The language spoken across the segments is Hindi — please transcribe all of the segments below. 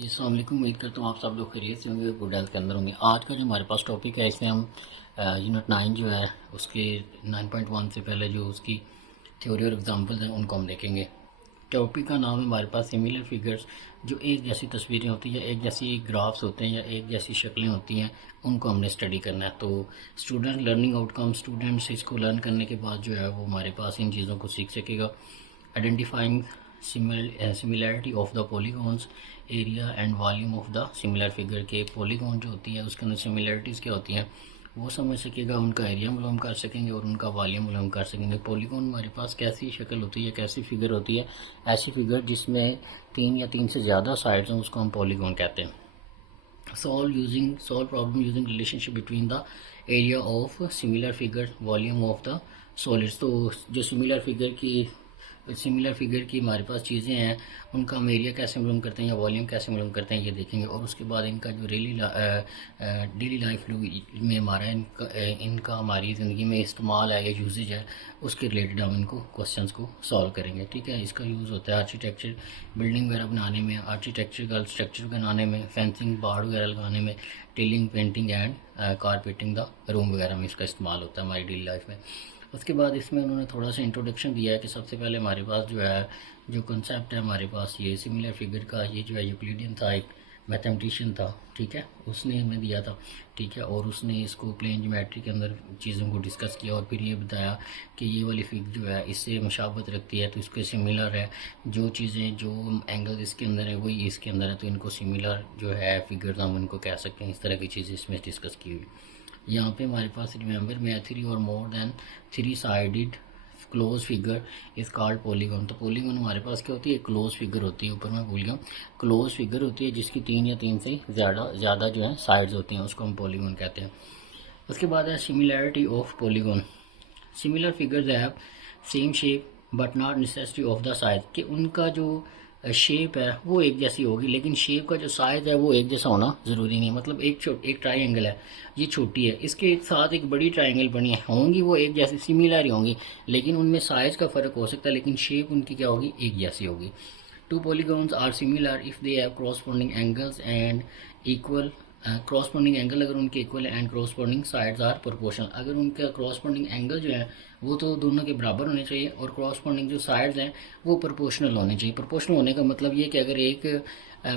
जी अस्सलाम वालेकुम। उम्मीद करता हूँ आप सब लोग खैरियत से होंगे, गुड हेल्थ के अंदर होंगे। आज का जो हमारे पास टॉपिक है इसमें हम यूनिट 9 जो है उसके 9.1 से पहले जो उसकी थ्योरी और एग्जांपल्स हैं उनको हम देखेंगे। टॉपिक का नाम है हमारे पास सिमिलर फिगर्स। जो एक जैसी तस्वीरें होती हैं या एक जैसी ग्राफ्स होते हैं या एक जैसी शक्लें होती हैं उनको हमने स्टडी करना है। तो स्टूडेंट लर्निंग आउटकम, स्टूडेंट्स इसको लर्न करने के बाद जो है वो हमारे पास इन चीज़ों को सीख सकेगा। Identifying similarity of the polygons, area and volume of the similar figure के पॉलीगॉन जो होती है उसके अंदर सिमिलैरिटीज़ क्या होती हैं वो समझ सकेगा, उनका एरिया मालूम कर सकेंगे और उनका वॉल्यूम मालूम कर सकेंगे। पॉलीगॉन हमारे पास कैसी शक्ल होती है, कैसी फिगर होती है? ऐसी फिगर जिसमें 3 से ज़्यादा साइड्स हों उसको हम पॉलीगॉन कहते हैं। Solve problem using relationship between the area of similar figure, volume of the solids. तो जो सिमिलर फिगर की हमारे पास चीज़ें हैं उनका हम एरिया कैसे मालूम करते हैं या वॉल्यूम कैसे मालूम करते हैं ये देखेंगे। और उसके बाद इनका जो डेली लाइफ में हमारा इनका हमारी ज़िंदगी में इस्तेमाल है या यूजेज है उसके रिलेटेड हम इनको क्वेश्चंस को सॉल्व करेंगे। ठीक है, इसका यूज़ होता है आर्किटेक्चर, बिल्डिंग वगैरह बनाने में, आर्किटेक्चर स्ट्रक्चर बनाने में, फेंसिंग बाड़ वगैरह लगाने में, telling, painting and carpeting the room वगैरह में इसका इस्तेमाल होता है हमारी डेली लाइफ में। उसके बाद इसमें उन्होंने थोड़ा सा इंट्रोडक्शन दिया है कि सबसे पहले हमारे पास जो है जो कंसेप्ट है हमारे पास ये सिमिलर फिगर का, ये जो है यूक्लिडियन था, एक मैथमेटिशियन था, ठीक है, उसने हमें दिया था। ठीक है, और उसने इसको प्लेन ज्योमेट्री के अंदर चीज़ों को डिस्कस किया और फिर ये बताया कि ये वाली फिगर जो है इससे मुशाबत रखती है तो इसके सिमिलर है। जो चीज़ें जो एंगल इसके अंदर है वही इसके अंदर है तो इनको सिमिलर जो है फिगर हम इनको कह सकते हैं। इस तरह की चीज़ें इसमें डिस्कस की हुई। यहाँ पे हमारे पास रिमेंबर में 3 और more than 3 sided close figure is called polygon. तो पॉलीगॉन हमारे पास क्या होती है? क्लोज फिगर होती है। ऊपर मैं भूल गया, क्लोज फिगर होती है जिसकी 3 से ज़्यादा जो है साइड्स होती हैं उसको हम पॉलीगॉन कहते हैं। उसके बाद है similarity of polygon. Similar figures have same shape but not necessity of the size, कि उनका जो शेप है वो एक जैसी होगी लेकिन शेप का जो साइज है वो एक जैसा होना ज़रूरी नहीं है। मतलब एक ट्राइंगल है, ये छोटी है, इसके साथ एक बड़ी ट्राइंगल बनी है, होंगी वो एक जैसी सिमिलर ही होंगी लेकिन उनमें साइज का फ़र्क हो सकता है लेकिन शेप उनकी क्या होगी? एक जैसी होगी। Two polygons are similar if they have corresponding angles and equal, corresponding angle अगर उनके equal and corresponding sides are proportional. अगर उनका क्रॉसपोंडिंग एंगल जो है वो तो दोनों के बराबर होने चाहिए और क्रॉसपोंडिंग जो साइड्स हैं वो प्रोपोर्शनल होने चाहिए। प्रोपोर्शनल होने का मतलब ये कि अगर एक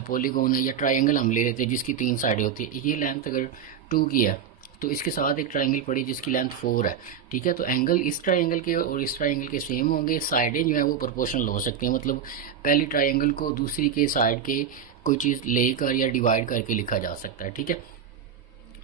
पॉलीगॉन है या ट्राइंगल हम ले लेते हैं जिसकी 3 साइडें होती है, ये लेंथ अगर 2 की है तो इसके साथ एक ट्राइंगल पड़ी जिसकी लेंथ 4 है। ठीक है, तो एंगल इस ट्राइंगल के और इस ट्राइंगल के सेम होंगे, साइडें जो है वो प्रोपोर्शनल हो सकती हैं। मतलब पहली ट्राइंगल को दूसरी के साइड के कोई चीज़ लेकर या डिवाइड करके लिखा जा सकता है। ठीक है,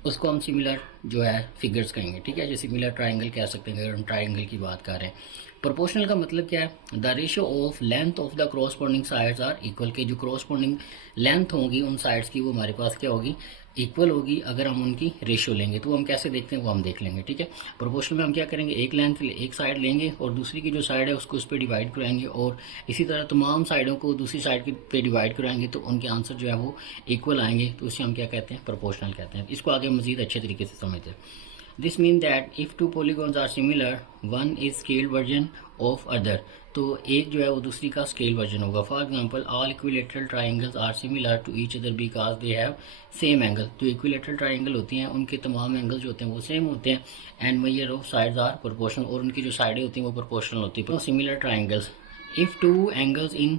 उसको हम सिमिलर जो है फिगर्स कहेंगे। ठीक है, जो सिमिलर ट्राइंगल कह सकते हैं अगर हम ट्राइंगल की बात कर रहे हैं। प्रोपोर्शनल का मतलब क्या है? The ratio of length of the corresponding sides are equal, के जो क्रॉसपोंडिंग लेंथ होगी उन साइड्स की वो हमारे पास क्या होगी? इक्वल होगी अगर हम उनकी रेशियो लेंगे। तो हम कैसे देखते हैं वो हम देख लेंगे। ठीक है, प्रोपोर्शनल में हम क्या करेंगे? एक लेंथ एक साइड लेंगे और दूसरी की जो साइड है उसको उस पर डिवाइड कराएंगे और इसी तरह तमाम साइडों को दूसरी साइड पे डिवाइड कराएंगे तो उनके आंसर जो है वो इक्वल आएंगे। तो इसे हम क्या कहते हैं? प्रोपोर्शनल कहते हैं। इसको आगे मजीद अच्छे तरीके से समझते हैं। This mean that if 2 polygons are similar, one is scaled version of other. तो एक जो है वो दूसरी का स्केल वर्जन होगा। For example all equilateral triangles are similar to each other because they have same angle. तो इक्विलेटरल ट्राइंगल होती हैं उनके तमाम एंगल जो होते हैं वो सेम होते हैं and measure of sides are proportional, और उनकी जो साइडें होती हैं वो प्रोपोर्शनल होती है। Similar triangles, if 2 angles in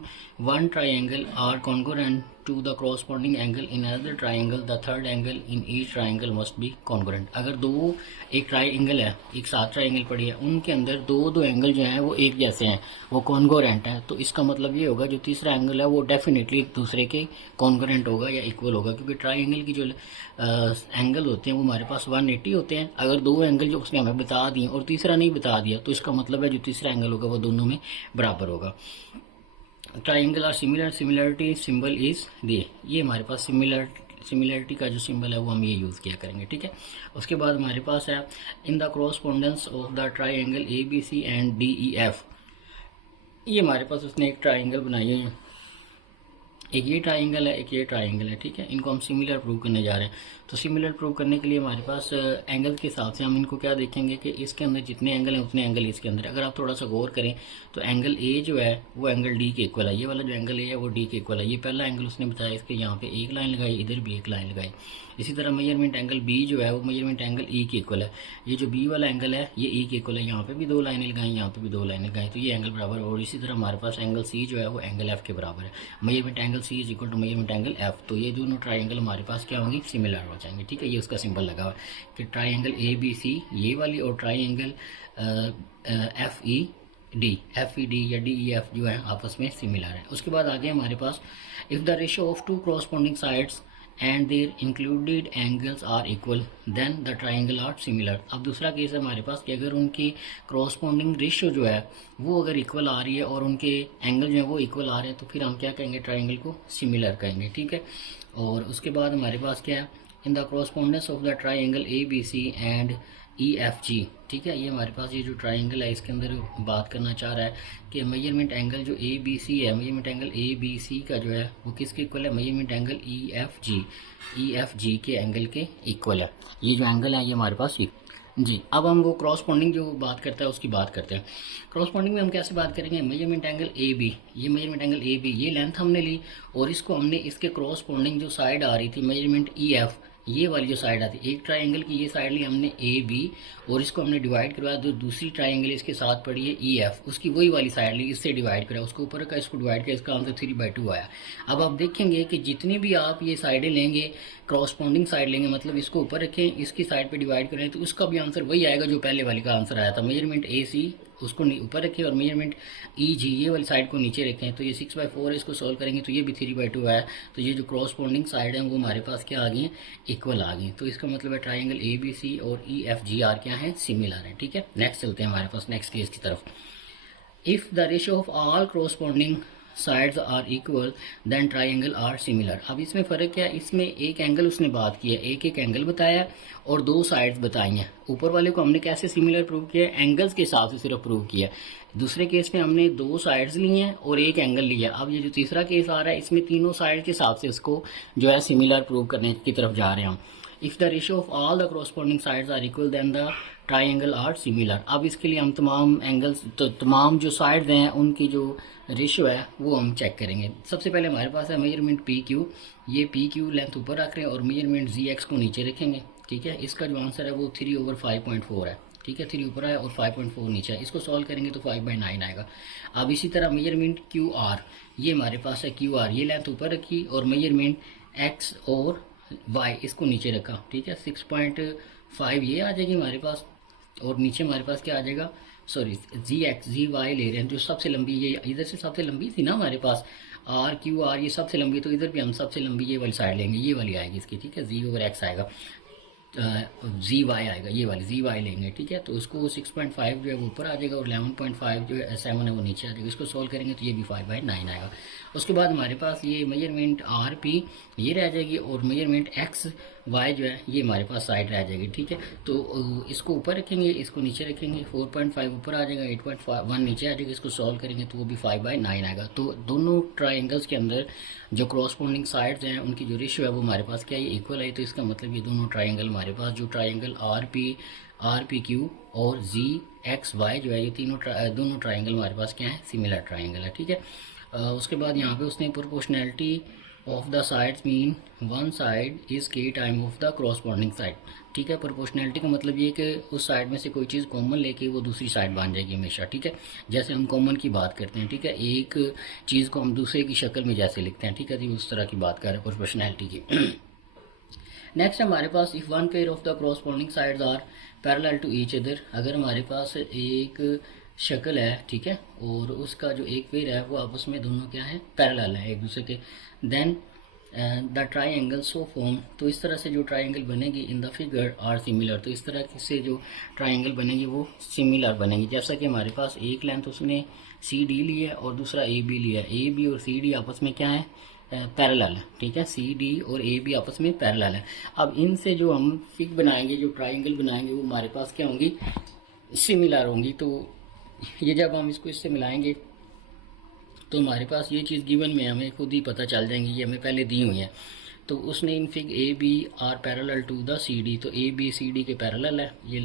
one triangle are congruent to the corresponding angle in another triangle, the third angle in each triangle must be congruent। अगर एक ट्राइंगल है, एक साथ ट्राइंगल पड़ी है, उनके अंदर दो एंगल जो हैं वो एक जैसे हैं, वो कॉन्ग्रुएंट हैं, तो इसका मतलब ये होगा जो तीसरा एंगल है वो डेफिनेटली एक दूसरे के कॉन्ग्रुएंट होगा या इक्वल होगा। क्योंकि ट्राइंगल की जो एंगल होते हैं वो हमारे पास 180 होते हैं। अगर 2 एंगल जो उसने हमें बता दिए और तीसरा नहीं बता दिया तो इसका मतलब है जो तीसरा एंगल होगा वो दोनों में बराबर होगा। Triangle are similar, similarity symbol is they, ये हमारे पास सिमिलरिटी का जो सिंबल है वो हम ये यूज़ किया करेंगे। ठीक है, उसके बाद हमारे पास है in the correspondence of the triangle A B C and D E F. ये हमारे पास उसने एक ट्राइंगल बनाई है एक ये ट्राइंगल है, एक ये ट्राइंगल है, ठीक है। इनको हम सिमिलर प्रूव करने जा रहे हैं। तो सिमिलर प्रूव करने के लिए हमारे पास एंगल के हिसाब से हम इनको क्या देखेंगे कि इसके अंदर जितने एंगल हैं उतने एंगल इसके अंदर। अगर आप थोड़ा सा गौर करें तो एंगल ए जो है वो एंगल डी के इक्वल है। ये वाला जो एंगल ए है वो डी के इक्वल है। ये पहला एंगल उसने बताया, इसके यहाँ पे एक लाइन लगाई, इधर भी एक लाइन लगाई। इसी तरह मेजरमेंट एंगल बी जो है वो मेजरमेंट एंगल ई के इक्वल है। ये जो बी वाला एंगल है ये ई के इक्वल है। यहाँ पे भी दो लाइनें लगाई, यहाँ पे भी दो लाइनें लगाई, तो ये एंगल बराबर है। और इसी तरह हमारे पास एंगल सी जो है वो एंगल एफ के बराबर है। Measurement angle C is equal to measurement angle F. तो ये दोनों ट्राइंगल हमारे पास क्या होंगी, सिमिलर हो जाएंगे, ठीक है। ये उसका सिंबल लगा हुआ है कि ट्राइंगल ए बी सी ये वाली और triangle F E D, F E D या डी ई एफ जो है आपस में सिमिलर है। उसके बाद आगे हमारे पास if the ratio of two corresponding sides and their included angles are equal then the triangle are similar. अब दूसरा केस है हमारे पास कि अगर उनकी कॉरस्पॉन्डिंग रेशियो जो है वो अगर इक्वल आ रही है और उनके एंगल जो है वो इक्वल आ रहे हैं, तो फिर हम क्या कहेंगे, ट्राइंगल को सिमिलर कहेंगे, ठीक है। और उसके बाद हमारे पास क्या है, in the correspondence of the triangle A B C and E F G, ठीक है। ये हमारे पास ये जो ट्राइंगल है इसके अंदर बात करना चाह रहा है कि मेजरमेंट एंगल जो ए बी सी है, measurement angle A B C का जो है वो किसके इक्वल है, measurement angle E F G के एंगल के इक्वल है। ये जो एंगल है ये हमारे पास जी। अब हम वो क्रॉसपॉन्डिंग जो बात करता है उसकी बात करते हैं। क्रॉसपॉन्डिंग में हम कैसे बात करेंगे, मेजरमेंट एंगल ए बी, ये मेजरमेंट एंगल ए बी, ये लेंथ हमने ली और इसको हमने इसके क्रॉसपॉन्डिंग जो साइड आ रही थी मेजरमेंट ई एफ, ये वाली जो साइड आती है, एक ट्राइंगल की ये साइड ली हमने ए बी और इसको हमने डिवाइड करवाया, जो दूसरी ट्राइंगल इसके साथ पड़ी है ई एफ, उसकी वही वाली साइड ली, इससे डिवाइड करा, उसको ऊपर का इसको डिवाइड किया, इसका आंसर 3/2 आया। अब आप देखेंगे कि जितनी भी आप ये साइडें लेंगे, क्रॉसपॉन्डिंग साइड लेंगे, मतलब इसको ऊपर रखें, इसकी साइड पे डिवाइड करें, तो उसका भी आंसर वही आएगा जो पहले वाली का आंसर आया था। मेजरमेंट ए सी उसको ऊपर रखें और मेजरमेंट ई जी ये वाली साइड को नीचे रखें, तो ये 6/4 है, इसको सॉल्व करेंगे तो ये भी 3/2 आया। तो ये जो क्रॉसपॉन्डिंग साइड है वो हमारे पास क्या आ गई है, इक्वल आ गई। तो इसका मतलब है ट्राइंगल ए बी सी और ई एफ जी आर क्या है, सिमिलर है, ठीक है। नेक्स्ट चलते हैं हमारे पास नेक्स्ट केस की तरफ। If the ratio of all corresponding sides are equal then triangle are similar. अब इसमें फ़र्क क्या है, इसमें एक एंगल उसने बात की है, एक एक एंगल बताया और दो साइड्स बताई हैं। ऊपर वाले को हमने कैसे सिमिलर प्रूव किया है, एंगल्स के हिसाब से सिर्फ प्रूव किया। दूसरे केस में हमने दो साइड्स ली हैं और एक एंगल लिया। अब ये जो तीसरा केस आ रहा है इसमें तीनों साइड के हिसाब से इसको जो है सिमिलर प्रूव करने की तरफ जा रहे हैं हम। If the ratio of all the corresponding sides are equal then the triangle are similar. अब इसके लिए हम तमाम एंगल्स, तो तमाम जो साइड्स हैं उनकी जो रेशियो है वो हम चेक करेंगे। सबसे पहले हमारे पास है मेजरमेंट पी क्यू, ये पी क्यू लेंथ ऊपर रख रहे हैं और मेजरमेंट जी एक्स को नीचे रखेंगे, ठीक है। इसका जो आंसर है वो 3/5.4 है, ठीक है। 3 ऊपर है और 5.4 नीचे है, इसको सॉल्व करेंगे तो 5/9 आएगा। अब इसी तरह मेजरमेंट क्यू आर, ये हमारे पास है क्यू आर, ये लेंथ ऊपर रखी और मेजरमेंट एक्स और वाई इसको नीचे रखा, ठीक है। 6.5 ये आ जाएगी हमारे पास और नीचे हमारे पास क्या आ जाएगा, सॉरी जी एक्स जी वाई ले रहे हैं, जो सबसे लंबी, ये इधर से सबसे लंबी थी ना हमारे पास, आर क्यू आर ये सबसे लंबी, तो इधर भी हम सबसे लंबी ये वाली साइड लेंगे, ये वाली आएगी इसकी, ठीक है। जी ओवर एक्स आएगा, जी वाई आएगा, ये वाली जी वाई लेंगे, ठीक है। तो उसको 6.5 जो है वो ऊपर आ जाएगा और 11.5 जो है 7 है वो नीचे आ जाएगा। इसको सॉल्व करेंगे तो ये भी 5/9 आएगा। उसके बाद हमारे पास ये मेजरमेंट आर पी ये रह जाएगी और मेजरमेंट एक्स वाई जो है ये हमारे पास साइड रह जाएगी, ठीक है। तो इसको ऊपर रखेंगे, इसको नीचे रखेंगे, 4.5 ऊपर आ जाएगा, 8.1 नीचे आ जाएगा। इसको सॉल्व करेंगे तो वो भी 5/9 आएगा। तो दोनों ट्राइंगल्स के अंदर जो क्रॉसपॉन्डिंग साइड्स हैं उनकी जो रेशियो है वो हमारे पास क्या है, इक्वल है। तो इसका मतलब ये दोनों ट्राइंगल हमारे पास जो ट्राइंगल आर पी क्यू और जी एक्स वाई जो है ये दोनों ट्राइंगल हमारे पास क्या है, सिमिलर ट्राइंगल है, ठीक है। उसके बाद यहाँ पे उसने proportionality of the sides mean one side is k time of the corresponding side, ठीक है। प्रोपोर्शनैलिटी का मतलब ये कि उस साइड में से कोई चीज़ कॉमन लेके वो दूसरी साइड बन जाएगी हमेशा, ठीक है। जैसे हम कॉमन की बात करते हैं, ठीक है, एक चीज़ को हम दूसरे की शक्ल में जैसे लिखते हैं, ठीक है, तो उस तरह की बात कर रहे हैं प्रोपोर्शनैलिटी की। नेक्स्ट हमारे पास if one pair of the corresponding sides are parallel to each other, अगर हमारे पास एक शक्ल है, ठीक है, और उसका जो एक पेयर है वो आपस में दोनों क्या है, पैरेलल है एक दूसरे के, then the triangle so form, तो इस तरह से जो ट्राइंगल बनेगी in the figure are similar, तो इस तरह से जो ट्राइंगल बनेगी वो सिमिलर बनेगी। जैसा कि हमारे पास एक लेंथ उसने सी डी ली है और दूसरा ए बी लिया है, ए बी और सी डी आपस में क्या है, पैरेलल है, ठीक है। सी डी और ए बी आपस में पैरेलल है। अब इनसे जो हम फिग बनाएंगे, जो ट्राइंगल बनाएंगे वो हमारे पास क्या होंगी, सिमिलर होंगी। तो ये जब हम इसको इससे मिलाएंगे तो हमारे पास ये चीज़ गिवन में हमें खुद ही पता चल जाएंगी, ये हमें पहले दी हुई है। तो उसने in fig A B are parallel to the C D, तो ए बी सी डी के पैरेलल है, ये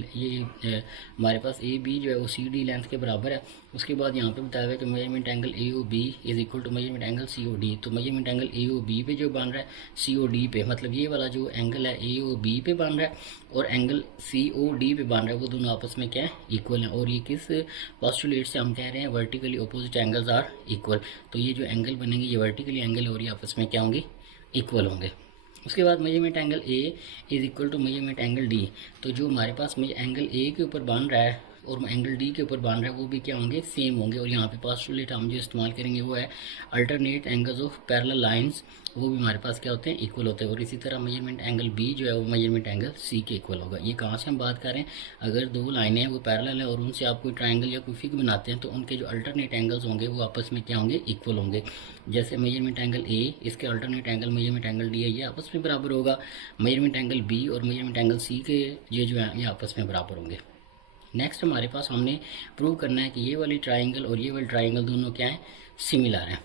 हमारे पास ए बी जो है वो सी डी लेंथ के बराबर है। उसके बाद यहाँ पे बताया हुआ है कि measurement angle A O B is equal to measurement angle C O D. तो measurement angle A O B पे जो बन रहा है सी ओ डी पे, मतलब ये वाला जो एंगल है ए ओ बी पे बन रहा है और एंगल सी ओ डी पे बन रहा है, वो दोनों आपस में क्या है, इक्वल है। और ये किस पोस्टुलेट से हम कह रहे हैं, vertically opposite angles are equal. तो ये जो एंगल बनेंगे ये वर्टिकली एंगल और ये आपस में क्या होंगे, इक्वल होंगे। उसके बाद measurement angle A is equal to measurement angle D. तो जो हमारे पास एंगल ए के ऊपर बन रहा है और एंगल डी के ऊपर बन रहा है वो भी क्या होंगे, सेम होंगे। और यहाँ पे पोस्टुलेट हम जो इस्तेमाल करेंगे वो है alternate angles of parallel lines, वो भी हमारे पास क्या होते हैं, इक्वल होते हैं। और इसी तरह मेजरमेंट एंगल बी जो है वो मेजरमेंट एंगल सी के इक्वल होगा। ये कहाँ से हम बात कर रहे हैं, अगर दो लाइनें हैं वो पैरेलल है और उनसे आप कोई ट्राइंगल या कोई फिग बनाते हैं तो उनके जो अल्टरनेट एंगल्स होंगे वो आपस में क्या होंगे, इक्वल होंगे। जैसे मेजरमेंट एंगल ए, इसके alternate angle measurement angle D है, ये आपस में बराबर होगा। मेजरमेंट एंगल बी और मेजरमेंट एंगल सी के ये जो है ये आपस में बराबर होंगे। नेक्स्ट हमारे पास हमने प्रूव करना है कि ये वाली ट्राइंगल और ये वाली ट्राइंगल दोनों क्या है, सिमिलर हैं।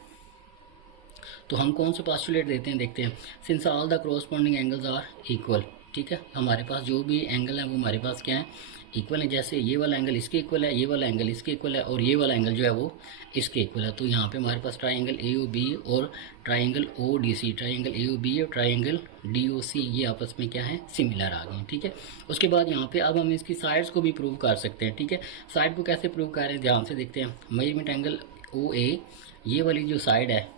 तो हम कौन सा पोस्टुलेट देते हैं, देखते हैं। Since all the corresponding angles are equal, ठीक है, हमारे पास जो भी एंगल है वो हमारे पास क्या है, इक्वल है। जैसे ये वाला एंगल इसके इक्वल है, ये वाला एंगल इसके इक्वल है और ये वाला एंगल जो है वो इसके इक्वल है। तो यहाँ पे हमारे पास ट्राइंगल ए ओ बी और triangle O D C, triangle A O B और ट्राइंगल डी ओ सी ये आपस में क्या है, सिमिलर आ गए हैं, ठीक है। उसके बाद यहाँ पे अब हम इसकी साइड्स को भी प्रूव कर सकते हैं, ठीक है। साइड को कैसे प्रूव कर रहे हैं, ध्यान से देखते हैं। मेजरमेंट एंगल ओ ए, ये वाली जो साइड है,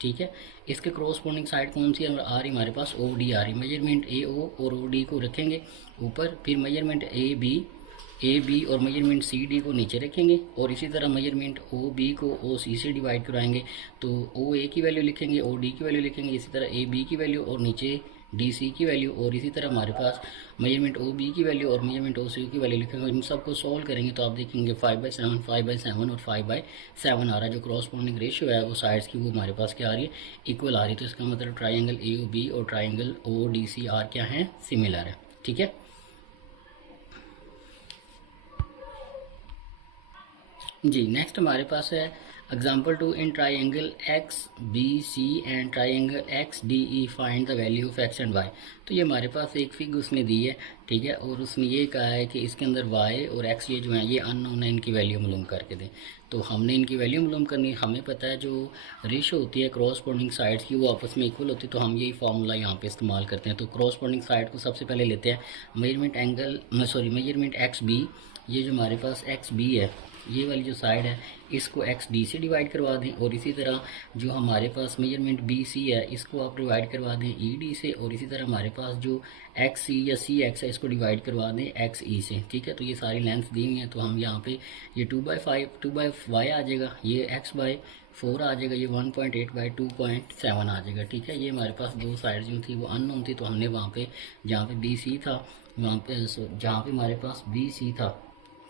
ठीक है, इसके क्रॉसपोंडिंग साइड कौन सी आ रही हमारे पास, ओ डी आ रही। मेजरमेंट ए ओ और ओ डी को रखेंगे ऊपर, फिर मेजरमेंट ए बी और मेजरमेंट सी डी को नीचे रखेंगे और इसी तरह मेजरमेंट ओ बी को ओ सी से डिवाइड कराएंगे। तो ओ ए की वैल्यू लिखेंगे, ओ डी की वैल्यू लिखेंगे, इसी तरह ए बी की वैल्यू और नीचे डी सी की वैल्यू, और इसी तरह हमारे पास मेजरमेंट ओ बी की वैल्यू और मेजरमेंट ओ सी की वैल्यू लिखेंगे। इन सबको सॉल्व करेंगे तो आप देखेंगे 5/7, 5/7 और 5/7 आ रहा है। जो क्रॉसपोंडिंग रेशियो है वो साइड्स की वो हमारे पास क्या आ रही है, इक्वल आ रही है। तो इसका मतलब ट्राइंगल ए ओ बी और triangle O D C are क्या है, सिमिलर है, ठीक है। जी नेक्स्ट हमारे पास है example 2 in triangle X B C and triangle X D E find the value of X and Y. तो ये हमारे पास एक फिग उसने दी है, ठीक है, और उसने ये कहा है कि इसके अंदर वाई और एक्स ये जो है ये अननोन है, इनकी वैल्यू मालूम करके दें। तो हमने इनकी वैल्यू मालूम करनी, हमें पता है जो रेशो होती है क्रॉसपोंडिंग साइड्स की वो आपस में इक्वल होती है, तो हम यही फार्मूला यहाँ पे इस्तेमाल करते हैं। तो क्रॉसपोंडिंग साइड को सबसे पहले लेते हैं, मेजरमेंट एक्स बी, ये जो हमारे पास एक्स बी है, ये वाली जो साइड है इसको एक्स डी से डिवाइड करवा दें, और इसी तरह जो हमारे पास मेजरमेंट बी सी है इसको आप डिवाइड करवा दें ई डी से, और इसी तरह हमारे पास जो एक्स सी या सी एक्स है इसको डिवाइड करवा दें एक्स ई से, ठीक है। तो ये सारी लेंथ दी हुई है, तो हम यहाँ पे ये 2/5 आ जाएगा, ये x/4 आ जाएगा, ये 1.8/2.7 आ जाएगा, ठीक है। ये हमारे पास दो साइड जो थी वो अननोन थी, तो हमने वहाँ पे जहाँ पे बी सी था वहाँ पे जहाँ पे हमारे पास बी सी था,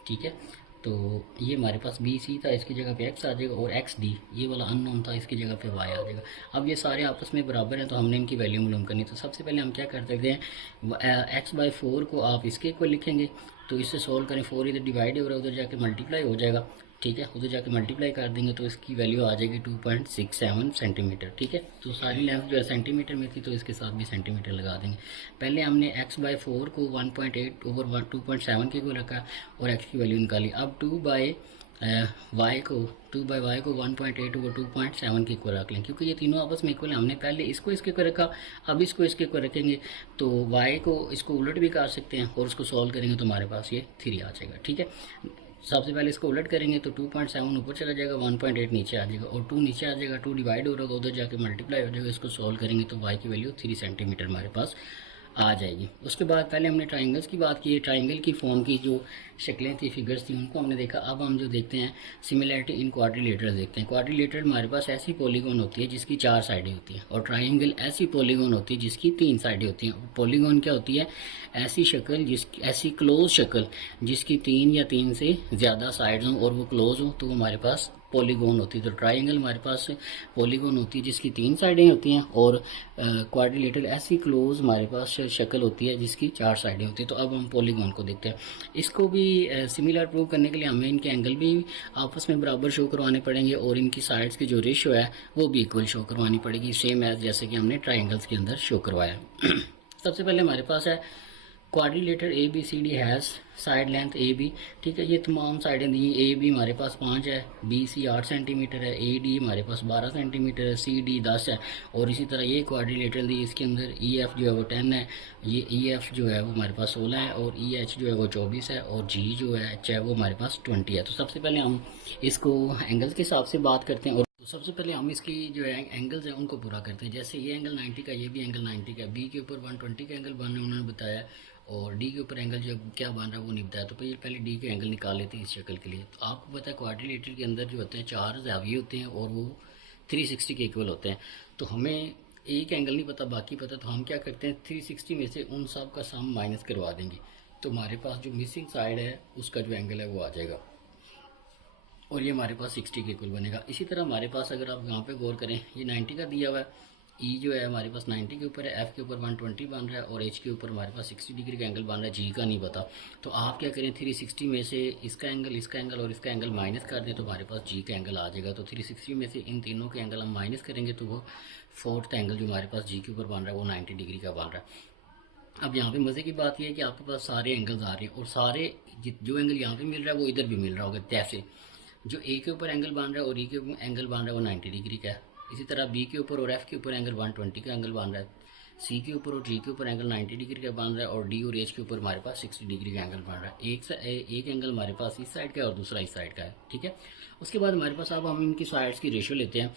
ठीक है, तो ये हमारे पास बी सी था, इसकी जगह पे एक्स आ जाएगा, और एक्स डी ये वाला अननोन था, इसकी जगह पे वाई आ जाएगा। अब ये सारे आपस में बराबर हैं तो हमने इनकी वैल्यू मालूम करनी। तो सबसे पहले हम क्या कर सकते हैं, x/4 को आप इसके इक्वल लिखेंगे, तो इससे सोल्व करें, 4 इधर डिवाइड हो रहा है उधर जाके मल्टीप्लाई हो जाएगा, ठीक है, उधर जाके मल्टीप्लाई कर देंगे तो इसकी वैल्यू आ जाएगी 2.67 सेंटीमीटर, ठीक है। तो सारी लेंथ जो है सेंटीमीटर में थी तो इसके साथ भी सेंटीमीटर लगा देंगे। पहले हमने x/4 को 1.8/2.7 के को रखा और x की वैल्यू निकाली। अब 2/y को 1.8/2.7 के इक्वल रख लें, क्योंकि ये तीनों आपस में इक्वल है। हमने पहले इसको इसके ऊपर रखा, अब इसको इसके ऊपर रखेंगे, तो y को इसको उलट भी कर सकते हैं और उसको सॉल्व करेंगे तो हमारे पास ये 3 आ जाएगा, ठीक है। सबसे पहले इसको उलट करेंगे तो 2.7 ऊपर चला जाएगा, 1.8 नीचे आ जाएगा, और 2 नीचे आ जाएगा, 2 डिवाइड हो रहा होगा, उधर जाके मल्टीप्लाई हो जाएगा। इसको सॉल्व करेंगे तो y की वैल्यू 3 सेंटीमीटर हमारे पास आ जाएगी। उसके बाद पहले हमने ट्राइंगल्स की बात की है, ट्राइंगल की फॉर्म की जो शक्लें थी, फिगर्स थी, उनको हमने देखा। अब हम जो देखते हैं सिमिलैरिटी इन क्वाड्रिलेटरल देखते हैं। क्वाड्रिलेटरल हमारे पास ऐसी पॉलीगॉन होती है जिसकी 4 साइडें होती हैं, और ट्राइंगल ऐसी पॉलीगॉन होती है जिसकी 3 साइडें होती हैं। पॉलीगॉन क्या होती है, ऐसी शक्ल ऐसी क्लोज शक्ल जिसकी 3 या 3 से ज़्यादा साइड्स हों और वो क्लोज हों, तो हमारे पास पॉलीगॉन होती है। तो ट्राइंगल हमारे पास पॉलीगॉन होती है जिसकी 3 साइडें होती हैं, और क्वाड्रिलेटरल ऐसी क्लोज हमारे पास शक्ल होती है जिसकी 4 साइडें होती हैं। तो अब हम पॉलीगॉन को देखते हैं। इसको भी सिमिलर प्रूव करने के लिए हमें इनके एंगल भी आपस में बराबर शो करवाने पड़ेंगे, और इनकी साइड्स की जो रेशियो है वो भी इक्वल शो करवानी पड़ेगी, सेम एज जैसे कि हमने ट्राइंगल्स के अंदर शो करवाया। सबसे पहले हमारे पास है quadrilateral A B C D has side length A B. ठीक है, ये तमाम साइडें दी। ए बी हमारे पास 5 है, बी सी 8 सेंटीमीटर है, ए डी हमारे पास 12 सेंटीमीटर है, सी डी 10 है, और इसी तरह ये क्वाड्रिलेटर दी, इसके अंदर ई एफ जो है वो 10 है, ये ई एफ जो है वो हमारे पास 16 है, और ई एच जो है वो 24 है, और जी जो है एच है वो हमारे पास 20 है। तो सबसे पहले हम इसको एंगल्स के हिसाब से बात करते हैं, और तो सबसे पहले हम इसकी जो है एंगल्स हैं उनको पूरा करते हैं। जैसे ये एंगल 90 का, ये भी एंगल 90 का, बी के ऊपर 120 का एंगल बनना उन्होंने बताया, और डी के ऊपर एंगल जो क्या बन रहा है वो नहीं बताया। तो पहले डी के एंगल निकाल लेते हैं इस शक्ल के लिए। तो आपको पता है क्वाड्रिलेटर के अंदर जो होते हैं 4 ज़ाविये होते हैं, और वो 360 के इक्वल होते हैं। तो हमें एक एंगल नहीं पता, बाकी पता, तो हम क्या करते हैं 360 में से उन सब का सम माइनस करवा देंगे, तो हमारे पास जो मिसिंग साइड है उसका जो एंगल है वो आ जाएगा, और ये हमारे पास 60 के इक्वल बनेगा। इसी तरह हमारे पास अगर आप यहाँ पे गौर करें, ये 90 का दिया हुआ है, ई जो है हमारे पास 90 के ऊपर है, एफ के ऊपर 120 बन रहा है, और एच के ऊपर हमारे पास 60 डिग्री का एंगल बन रहा है, जी का नहीं पता। तो आप क्या करें 360 में से इसका एंगल और इसका एंगल माइनस कर दें, तो हमारे पास जी का एंगल आ जाएगा। तो 360 में से इन तीनों के एंगल हम माइनस करेंगे, तो वो फोर्थ एंगल जो हमारे पास जी के ऊपर बन रहा है वो 90 डिग्री का बन रहा है। अब यहाँ पे मज़े की बात यह है कि आपके पास सारे एंगल्स आ रहे हैं, और सारे जो एंगल यहाँ पे मिल रहा है वो इधर भी मिल रहा होगा। जैसे जो ए के ऊपर एंगल बन रहा है और ई के ऊपर एंगल बन रहा है वो 90 डिग्री का है। इसी तरह बी के ऊपर और एफ के ऊपर एंगल 120 का एंगल बन रहा है, सी के ऊपर और जी के ऊपर एंगल 90 डिग्री का बन रहा है, और डी और एच के ऊपर हमारे पास 60 डिग्री का एंगल बन रहा है। एक एंगल हमारे पास इस साइड का है और दूसरा इस साइड का है। ठीक है, उसके बाद हमारे पास अब हम इनकी साइड्स की रेशियो लेते हैं।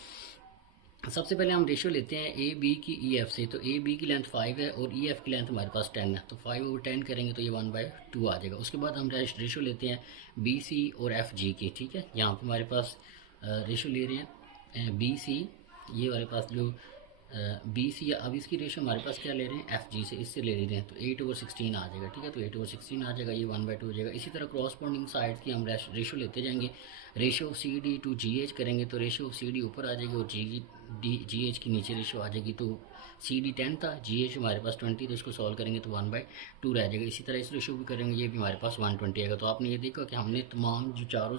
सबसे पहले हम रेशियो लेते हैं ए बी की ई एफ से। तो ए बी की लेंथ 5 है और ई एफ की लेंथ हमारे पास 10 है, तो 5/10 करेंगे तो ये 1/2 आ जाएगा। उसके बाद हम रेशियो लेते हैं बी सी और एफ जी की। ठीक है, यहाँ पे हमारे पास रेशियो ले रहे हैं बी सी, ये हमारे पास जो बी सी, अब इसकी रेशियो हमारे पास क्या ले रहे हैं एफ जी से, इससे ले रहे हैं, तो 8/16 आ जाएगा। ठीक है, तो 8/16 आ जाएगा, ये 1/2 हो जाएगा। इसी तरह क्रॉसपोंडिंग साइड की हम रेशियो लेते जाएंगे। Ratio of C D to ji H करेंगे तो रेशियो ऑफ सी डी ऊपर आ जाएगी, और जी एच की नीचे रेशियो आ जाएगी। तो सी डी 10 था, जी एच हमारे पास 20, तो इसको सॉल्व करेंगे तो 1/2 रह जाएगा। इसी तरह इस रेशियो भी करेंगे, ये भी हमारे पास 120 आएगा। तो आपने ये देखा कि हमने तमाम जो चारों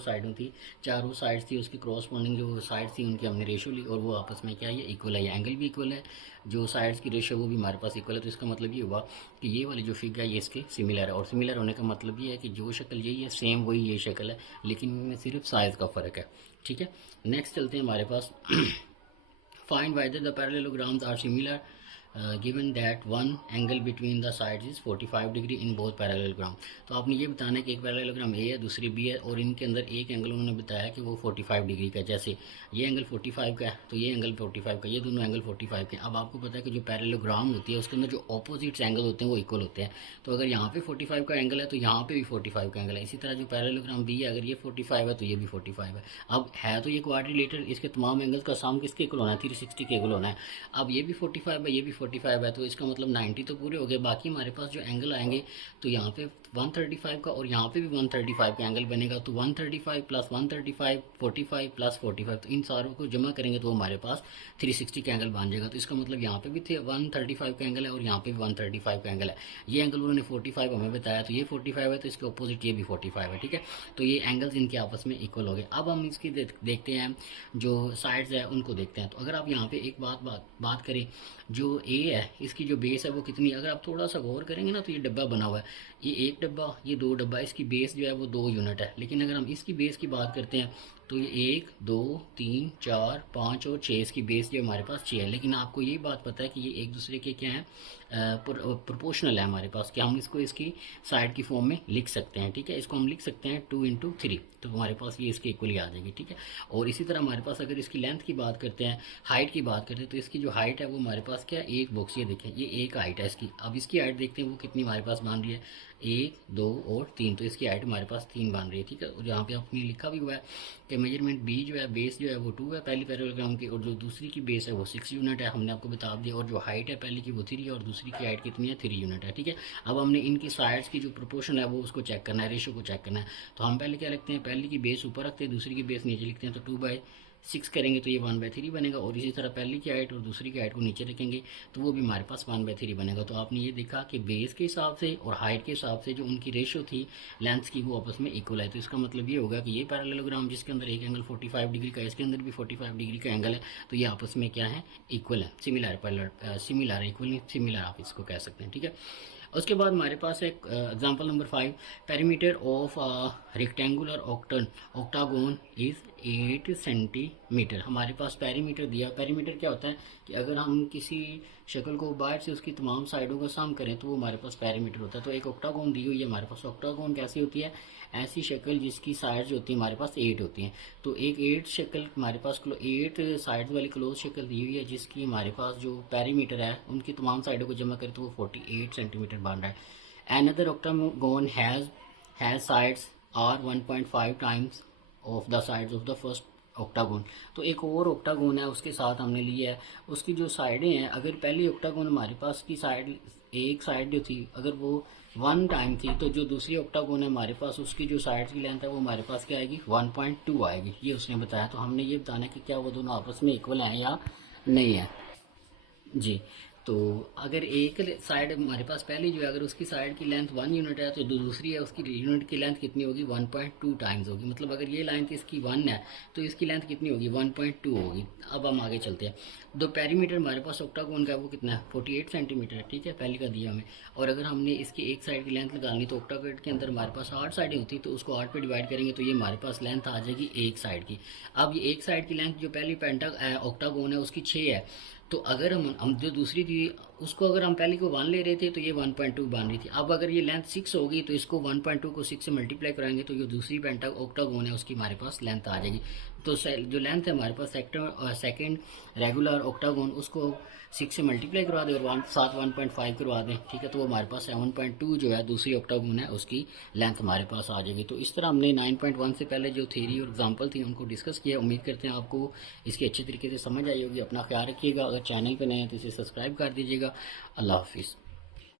साइड्स थी उसकी क्रॉसपोंडिंग जो साइड थी उनकी हमने रेशियो ली, और वो आपस में क्या है इक्वल है, ये एंगल भी इक्वल है, जो साइड्स की रेशियो वो भी हमारे पास इक्वल है। तो इसका मतलब ये हुआ कि ये वाली जो फिगर है ये इसके सिमिलर है, और सिमिलर होने का मतलब ये है कि जो शक्ल यही है सेम वही ये शक्ल है, लेकिन इनमें सिर्फ साइज़ का फ़र्क है। ठीक है, नेक्स्ट चलते हैं हमारे पास find whether the parallelograms are similar given that one angle between the sides is 45 degree in both parallelogram। तो आपने ये बताना है कि एक पैरेललोग्राम ए है दूसरी बी है, और इनके अंदर एक एंगल उन्होंने बताया कि वो 45 डिग्री का है। जैसे ये एंगल 45 का है तो ये एंगल 45 का, ये दोनों एंगल 45 के। अब आपको पता है कि जो पैरेललोग्राम होती है उसके अंदर जो ऑपोजिट्स एंगल होते हैं वो इक्वल होते हैं। तो अगर यहाँ पे 45 का एंगल है तो यहाँ पे भी 45 का एंगल है। इसी तरह जो पैरेललोग्राम बी है, अगर ये 45 है तो ये भी 45 है। अब है तो ये क्वाड्रिलेटर, इसके तमाम एंगल्स का सम किसके इक्वल होना है 360 के इक्वल होना है। अब ये भी 45 है, ये भी 45 है, तो इसका मतलब 90 तो पूरे हो गए। बाकी हमारे पास जो एंगल आएंगे तो यहाँ पे 135 का और यहाँ पे भी 135 का एंगल बनेगा। तो 135 प्लस 135 45 प्लस 45, तो इन सारों को जमा करेंगे तो हमारे पास 360 का एंगल बन जाएगा। तो इसका मतलब यहाँ पे भी थे 135 का एंगल है और यहाँ पे भी 135 का एंगल है। ये एंगल उन्होंने 45 हमें बताया, तो ये 45 है, तो इसके अपोजिट ये भी 45 है। ठीक है, तो ये एंगल्स इनके आपस में इक्वल हो गए। अब हम इसकी देखते हैं जो साइड्स है उनको देखते हैं। तो अगर आप यहाँ पे एक बात करें, जो ए है इसकी जो बेस है वो कितनी, अगर आप थोड़ा सा गौर करेंगे ना तो ये डब्बा बना हुआ है, ये एक डब्बा, ये 2 डब्बा, इसकी बेस जो है वो 2 यूनिट है। लेकिन अगर हम इसकी बेस की बात करते हैं तो ये 1 2 3 4 5 और 6, इसकी बेस जो हमारे पास 6 है। लेकिन आपको ये बात पता है कि ये एक दूसरे के क्या है प्रोपोर्शनल है हमारे पास, कि हम इसको इसकी साइड की फॉर्म में लिख सकते हैं। ठीक है, इसको हम लिख सकते हैं 2 × 3, तो हमारे पास ये इसके इक्वली आ जाएगी। ठीक है, और इसी तरह हमारे पास अगर इसकी लेंथ की बात करते हैं, हाइट की बात करते हैं, तो इसकी जो हाइट है वो हमारे पास क्या है, एक बॉक्स, ये देखें ये एक हाइट है इसकी। अब इसकी हाइट देखते हैं वो कितनी हमारे पास बन रही है, 1 2 और 3, तो इसकी हाइट हमारे पास 3 बन रही है। ठीक है, और यहाँ पे आपने लिखा भी हुआ है कि के मेजरमेंट बी जो है बेस जो है वो 2 है पहली पैरेललोग्राम की, और जो दूसरी की बेस है वो 6 यूनिट है, हमने आपको बता दिया। और जो हाइट है पहली की वो 3 है और दूसरी की हाइट कितनी है 3 यूनिट है, ठीक है। अब हमने इनकी साइड्स की जो प्रोपोर्शन है वो उसको चेक करना है, रेशो को चेक करना है। तो हम पहले क्या लिखते हैं, पहली की बेस ऊपर रखते हैं, दूसरी की बेस नीचे लिखते हैं, तो 2/6 करेंगे तो ये 1/3 बनेगा। और इसी तरह पहली की हाइट और दूसरी की हाइट को नीचे रखेंगे तो वो भी हमारे पास 1/3 बनेगा। तो आपने ये देखा कि बेस के हिसाब से और हाइट के हिसाब से जो उनकी रेशो थी लेंथ की वो आपस में इक्वल है। तो इसका मतलब ये होगा कि ये पैरेललोग्राम जिसके अंदर एक एंगल 45 डिग्री का है, इसके अंदर भी 45 डिग्री का एंगल है, तो ये आपस में क्या है, इक्वल है, सिमिलर इक्वल सिमिलर आप इसको कह सकते हैं, ठीक है। उसके बाद हमारे पास एक example number 5, perimeter of rectangular octagon is 8 centimetre. हमारे पास पेरीमीटर दिया। पेरीमीटर क्या होता है कि अगर हम किसी शक्ल को बाहर से उसकी तमाम साइडों का सम करें तो वो हमारे पास पेरीमीटर होता है। तो एक ऑक्टागोन दी हुई है हमारे पास। ऑक्टागोन कैसी होती है, ऐसी शक्ल जिसकी साइड्स होती है हमारे पास 8 होती हैं। तो एक 8 शक्ल हमारे पास 8 साइड्स वाली क्लोज शक्ल दी हुई है जिसकी हमारे पास जो पेरीमीटर है उनकी तमाम साइडों को जमा करें तो वो 48 सेंटीमीटर बन रहा है। Another octagon has sides are 1.5 times of the sides of the first octagon। तो एक और octagon है उसके साथ हमने लिया है, उसकी जो साइडें हैं, अगर पहली octagon हमारे पास की साइड एक साइड जो थी अगर वो 1 टाइम थी तो जो दूसरी octagon है हमारे पास उसकी जो साइड की लेंथ है वो हमारे पास क्या आएगी 1.2 आएगी, ये उसने बताया। तो हमने ये बताना है कि क्या वो दोनों आपस में इक्वल हैं या नहीं है जी। तो अगर एक साइड हमारे पास पहली जो है अगर उसकी साइड की लेंथ 1 यूनिट है तो दूसरी है उसकी यूनिट की लेंथ कितनी होगी 1.2 टाइम्स होगी। मतलब अगर ये लेंथ इसकी 1 है तो इसकी लेंथ कितनी होगी 1.2 होगी। अब हम आगे चलते हैं। दो पेरीमीटर हमारे पास ऑक्टागोन का वो कितना है 48 सेंटीमीटर है, ठीक है, पहले का दिया हमें। और अगर हमने इसकी एक साइड की लेंथ निकालनी तो ऑक्टागोन के अंदर हमारे पास 8 साइडें होती तो उसको 8 पे डिवाइड करेंगे तो ये हमारे पास लेंथ आ जाएगी एक साइड की। अब ये एक साइड की लेंथ जो पहली ऑक्टागोन है उसकी 6 है, तो अगर हम जो दूसरी थी उसको अगर हम पहले को 1 ले रहे थे तो ये 1.2 बन रही थी। अब अगर ये लेंथ 6 होगी तो इसको 1.2 को 6 से मल्टीप्लाई कराएंगे तो ये दूसरी ऑक्टागोन है उसकी हमारे पास लेंथ आ जाएगी। तो जो लेंथ है हमारे पास सेकंड रेगुलर ऑक्टागोन उसको 6 से मल्टीप्लाई करवा दें और साथ 1.5 करवा दें, ठीक है, तो वो हमारे पास 7.2 जो है दूसरी ऑक्टागोन है उसकी लेंथ हमारे पास आ जाएगी। तो इस तरह हमने 9.1 से पहले जो थ्योरी और एग्जांपल थी उनको डिस्कस किया। उम्मीद करते हैं आपको इसकी अच्छे तरीके से समझ आई होगी। अपना ख्याल रखिएगा। अगर चैनल पे नए हैं तो इसे सब्सक्राइब कर दीजिएगा। अल्लाह हाफिज़।